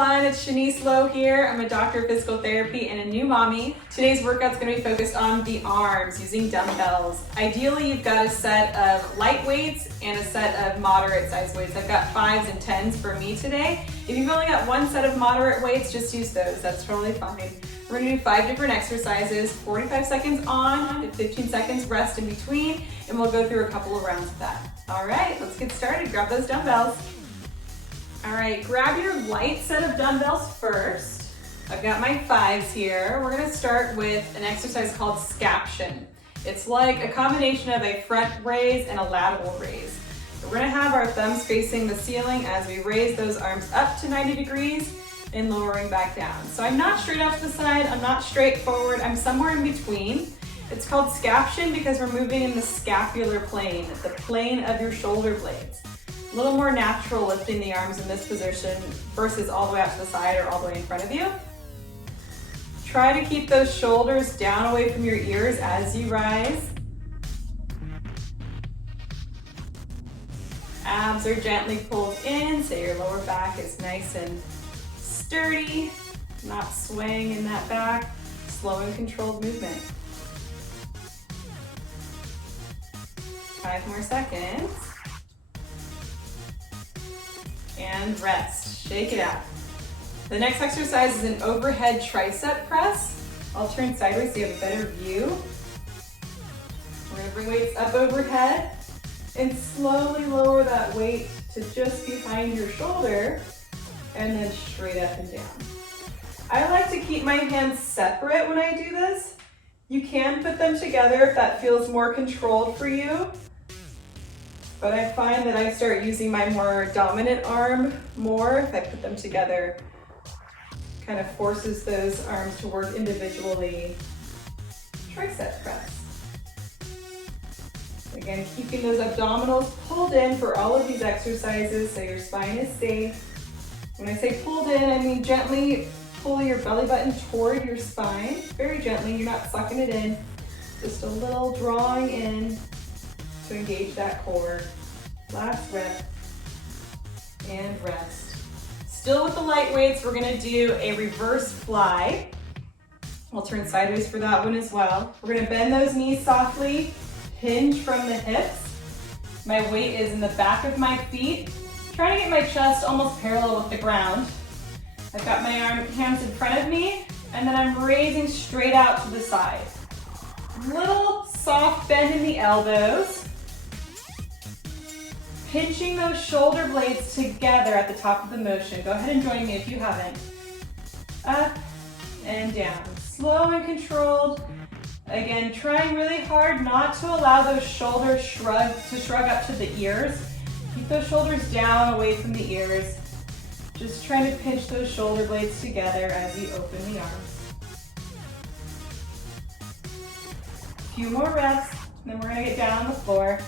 everyone, it's Shanice Lowe here. I'm a doctor of physical therapy and a new mommy. Today's workout's going to be focused on the arms using dumbbells. Ideally, you've got a set of light weights and a set of moderate size weights. I've got 5s and 10s for me today. If you've only got one set of moderate weights, just use those. That's totally fine. We're going to do 5 different exercises, 45 seconds on, 15 seconds rest in between, and we'll go through a couple of rounds of that. All right, let's get started. Grab those dumbbells. All right, grab your light set of dumbbells first. I've got my 5s here. We're gonna start with an exercise called scaption. It's like a combination of a front raise and a lateral raise. We're gonna have our thumbs facing the ceiling as we raise those arms up to 90 degrees and lowering back down. So I'm not straight out to the side, I'm not straight forward, I'm somewhere in between. It's called scaption because we're moving in the scapular plane, the plane of your shoulder blades. A little more natural lifting the arms in this position versus all the way out to the side or all the way in front of you. Try to keep those shoulders down away from your ears as you rise. Abs are gently pulled in so your lower back is nice and sturdy, not swaying in that back. Slow and controlled movement. 5 more seconds. And rest, shake it out. The next exercise is an overhead tricep press. I'll turn sideways so you have a better view. We're gonna bring weights up overhead and slowly lower that weight to just behind your shoulder and then straight up and down. I like to keep my hands separate when I do this. You can put them together if that feels more controlled for you. But I find that I start using my more dominant arm more if I put them together. Kind of forces those arms to work individually. Tricep press. Again, keeping those abdominals pulled in for all of these exercises so your spine is safe. When I say pulled in, I mean gently pull your belly button toward your spine. Very gently, you're not sucking it in. Just a little drawing in to engage that core. Last rep and rest. Still with the light weights, we're gonna do a reverse fly. I'll turn sideways for that one as well. We're gonna bend those knees softly, hinge from the hips. My weight is in the back of my feet. Trying to get my chest almost parallel with the ground. I've got my hands in front of me, and then I'm raising straight out to the side. Little soft bend in the elbows. Pinching those shoulder blades together at the top of the motion. Go ahead and join me if you haven't. Up and down. Slow and controlled. Again, trying really hard not to allow those shoulders to shrug up to the ears. Keep those shoulders down away from the ears. Just trying to pinch those shoulder blades together as you open the arms. A few more reps, and then we're gonna get down on the floor.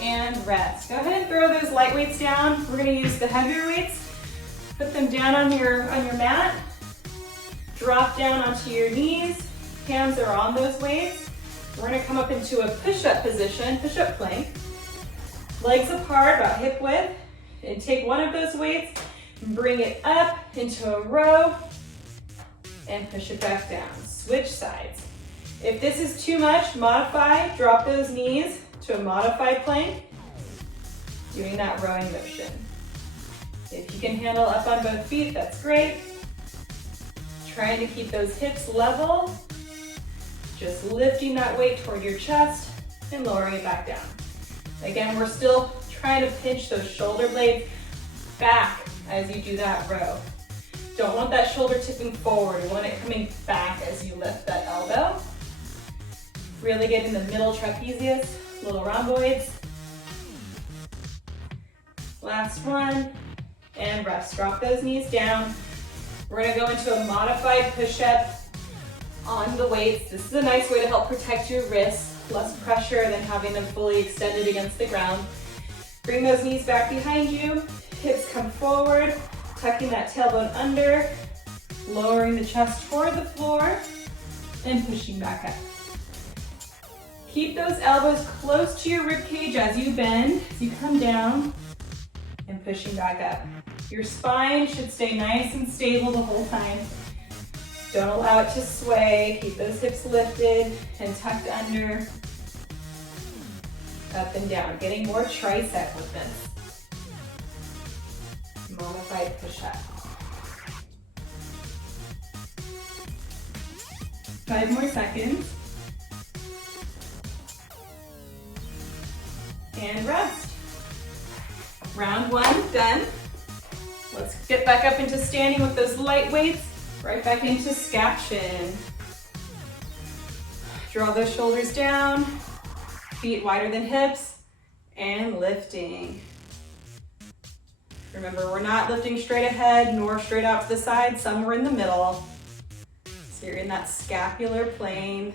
And rest. Go ahead and throw those light weights down. We're gonna use the heavier weights. Put them down on your mat. Drop down onto your knees. Hands are on those weights. We're gonna come up into a push-up position, push-up plank. Legs apart, about hip width. And take one of those weights and bring it up into a row and push it back down. Switch sides. If this is too much, modify, drop those knees to a modified plank, doing that rowing motion. If you can handle up on both feet, that's great. Trying to keep those hips level, just lifting that weight toward your chest and lowering it back down. Again, we're still trying to pinch those shoulder blades back as you do that row. Don't want that shoulder tipping forward, you want it coming back as you lift that elbow. Really get in the middle trapezius. Little rhomboids. Last one, and rest. Drop those knees down. We're gonna go into a modified push-up on the weights. This is a nice way to help protect your wrists, less pressure than having them fully extended against the ground. Bring those knees back behind you, hips come forward, tucking that tailbone under, lowering the chest toward the floor, and pushing back up. Keep those elbows close to your rib cage as you bend, as you come down. and pushing back up. Your spine should stay nice and stable the whole time. Don't allow it to sway. Keep those hips lifted and tucked under. Up and down, getting more tricep with this. Modified push-up. 5 more seconds. And rest. Round 1 done. Let's get back up into standing with those light weights. Right back into scaption. Draw those shoulders down, feet wider than hips, and lifting. Remember, we're not lifting straight ahead nor straight out to the side, somewhere in the middle. So you're in that scapular plane,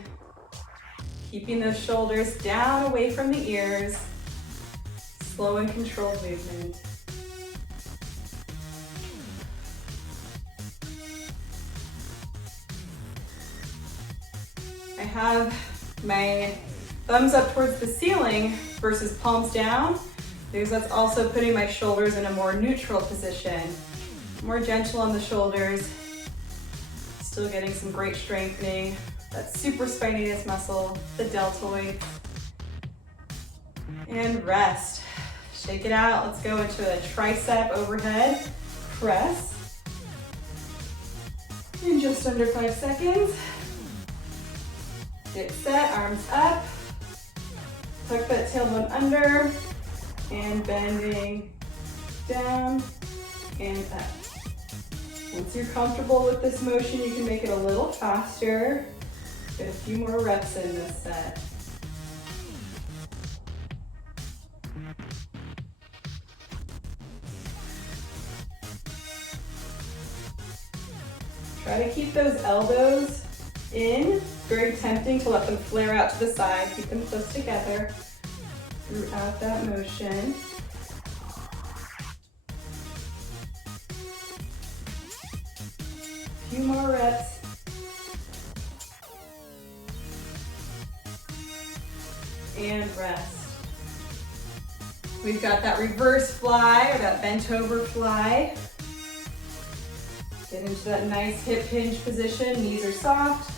keeping those shoulders down away from the ears. Slow and controlled movement. I have my thumbs up towards the ceiling versus palms down, because that's also putting my shoulders in a more neutral position. More gentle on the shoulders, still getting some great strengthening. That supraspinatus muscle, the deltoid. And rest. Shake it out. Let's go into a tricep overhead press. In just under 5 seconds. Get set, arms up. Tuck that tailbone under. And bending down and up. Once you're comfortable with this motion, you can make it a little faster. Get a few more reps in this set. Try to keep those elbows in. Very tempting to let them flare out to the side. Keep them close together throughout that motion. A few more reps. And rest. We've got that reverse fly or that bent over fly. Get into that nice hip hinge position. Knees are soft.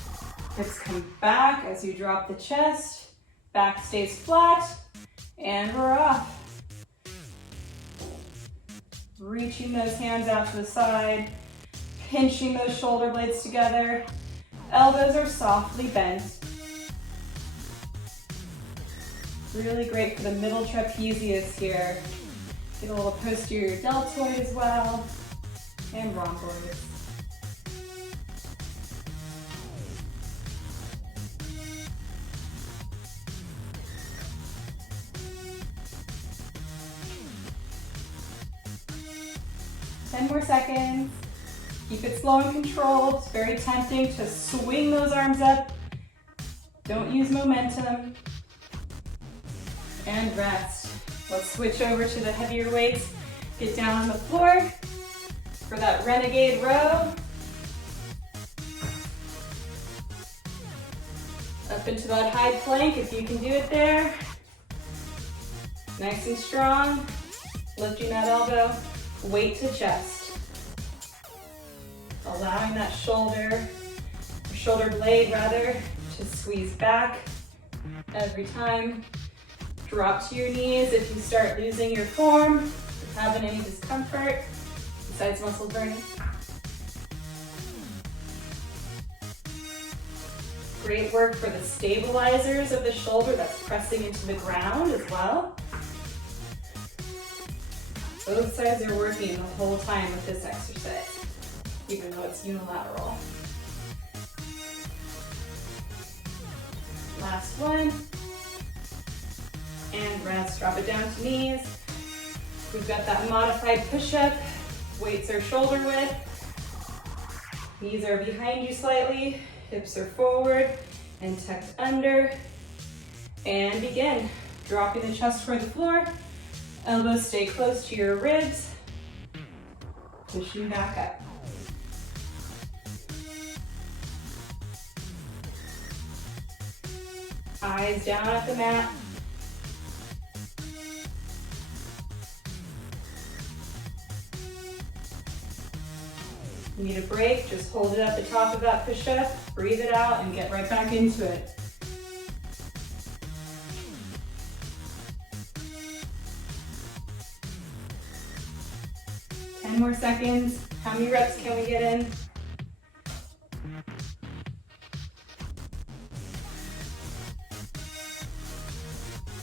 Hips come back as you drop the chest. Back stays flat. And we're off. Reaching those hands out to the side. Pinching those shoulder blades together. Elbows are softly bent. Really great for the middle trapezius here. Get a little posterior deltoid as well. And rhomboids. Ten more seconds. Keep it slow and controlled. It's very tempting to swing those arms up. Don't use momentum. And rest. Let's switch over to the heavier weights. Get down on the floor for that renegade row. Up into that high plank if you can do it there. Nice and strong. Lifting that elbow, weight to chest. Allowing that shoulder blade rather, to squeeze back every time. Drop to your knees if you start losing your form, if having any discomfort, besides muscle burning. Great work for the stabilizers of the shoulder, that's pressing into the ground as well. Both sides are working the whole time with this exercise, even though it's unilateral. Last one. And rest, drop it down to knees. We've got that modified push-up. Weights are shoulder width. Knees are behind you slightly. Hips are forward and tucked under. And begin. Dropping the chest toward the floor. Elbows stay close to your ribs. Pushing back up. Eyes down at the mat. You need a break, just hold it at the top of that push-up, breathe it out, and get right back into it. More seconds. How many reps can we get in?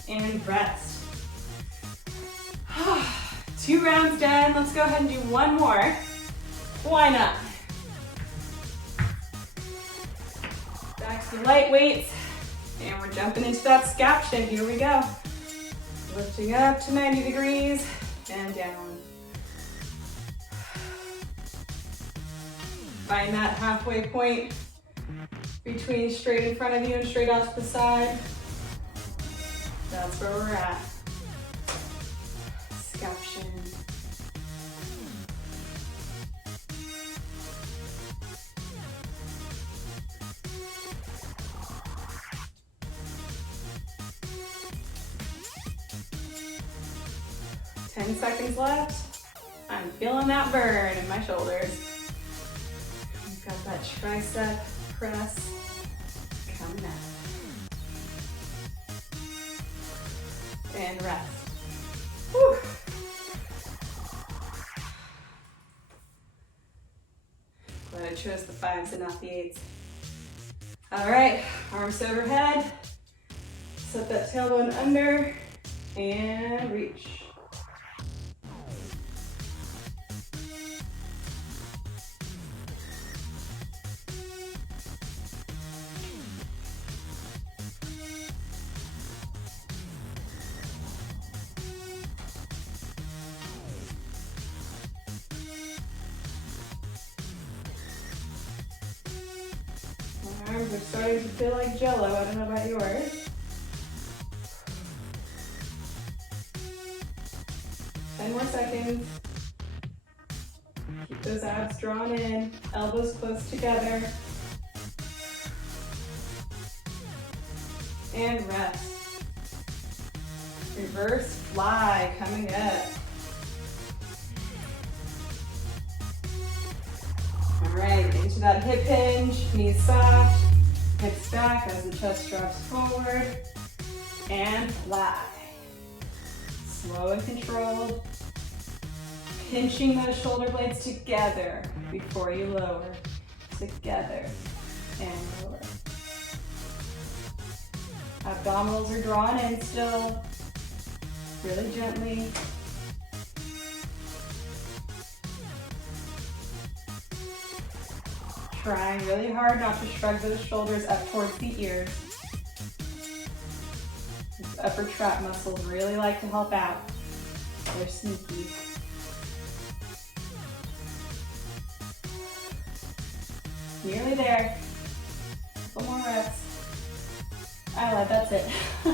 And rest. 2 rounds done. Let's go ahead and do one more. Why not? Back to light weights. And we're jumping into that scaption. Here we go. Lifting up to 90 degrees and down. Find that halfway point between straight in front of you and straight out to the side. That's where we're at. Scaption. Ten seconds left. I'm feeling that burn in my shoulders. Got that tricep press coming up. And rest. Whew. Glad I chose the 5s and not the 8s. All right, arms overhead. Set that tailbone under and reach. Arms are starting to feel like Jello. I don't know about yours. 10 more seconds. Keep those abs drawn in, elbows close together. And rest. Reverse fly coming up. All right, into that hip hinge, knees soft, hips back as the chest drops forward, and fly. Slow and controlled, pinching those shoulder blades together before you lower, together and lower. Abdominals are drawn in still, really gently. Trying really hard not to shrug those shoulders up towards the ears. These upper trap muscles really like to help out. They're sneaky. Nearly there. Couple more reps. I lied, that's it. Go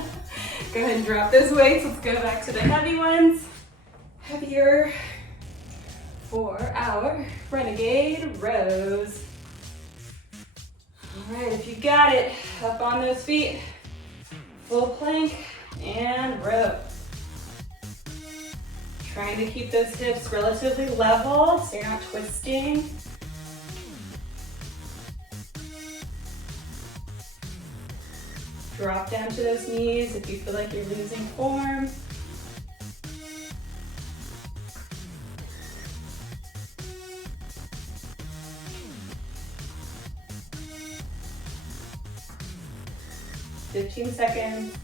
ahead and drop those weights. Let's go back to the heavy ones. Heavier for our renegade rows. All right, if you got it, up on those feet, full plank and row. Trying to keep those hips relatively level so you're not twisting. Drop down to those knees if you feel like you're losing form. "15 seconds.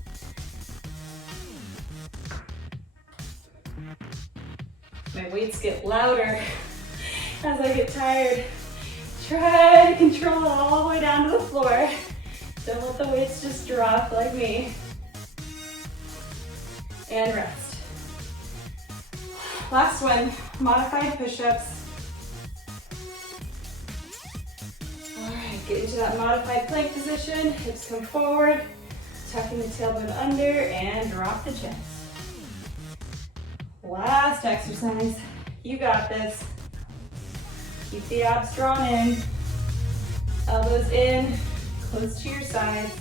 My weights get louder as I get tired. Try to control it all the way down to the floor. Don't let the weights just drop like me. And rest. Last one, modified push-ups. All right, get into that modified plank position. Hips come forward, tucking the tailbone under, and drop the chest. Last exercise. You got this. Keep the abs drawn in, elbows in, close to your sides.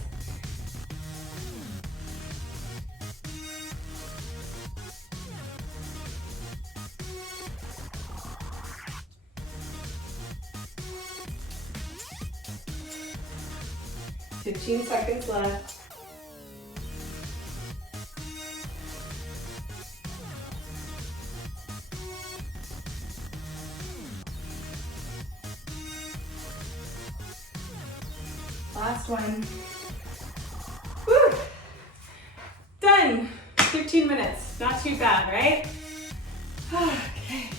15 seconds left. Last one. Woo! Done. 15 minutes. Not too bad, right? Okay.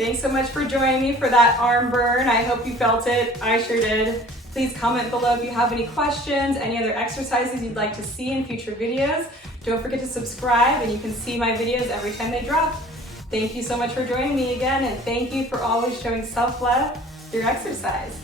Thanks so much for joining me for that arm burn. I hope you felt it. I sure did. Please comment below if you have any questions, any other exercises you'd like to see in future videos. Don't forget to subscribe and you can see my videos every time they drop. Thank you so much for joining me again, and thank you for always showing self-love through exercise.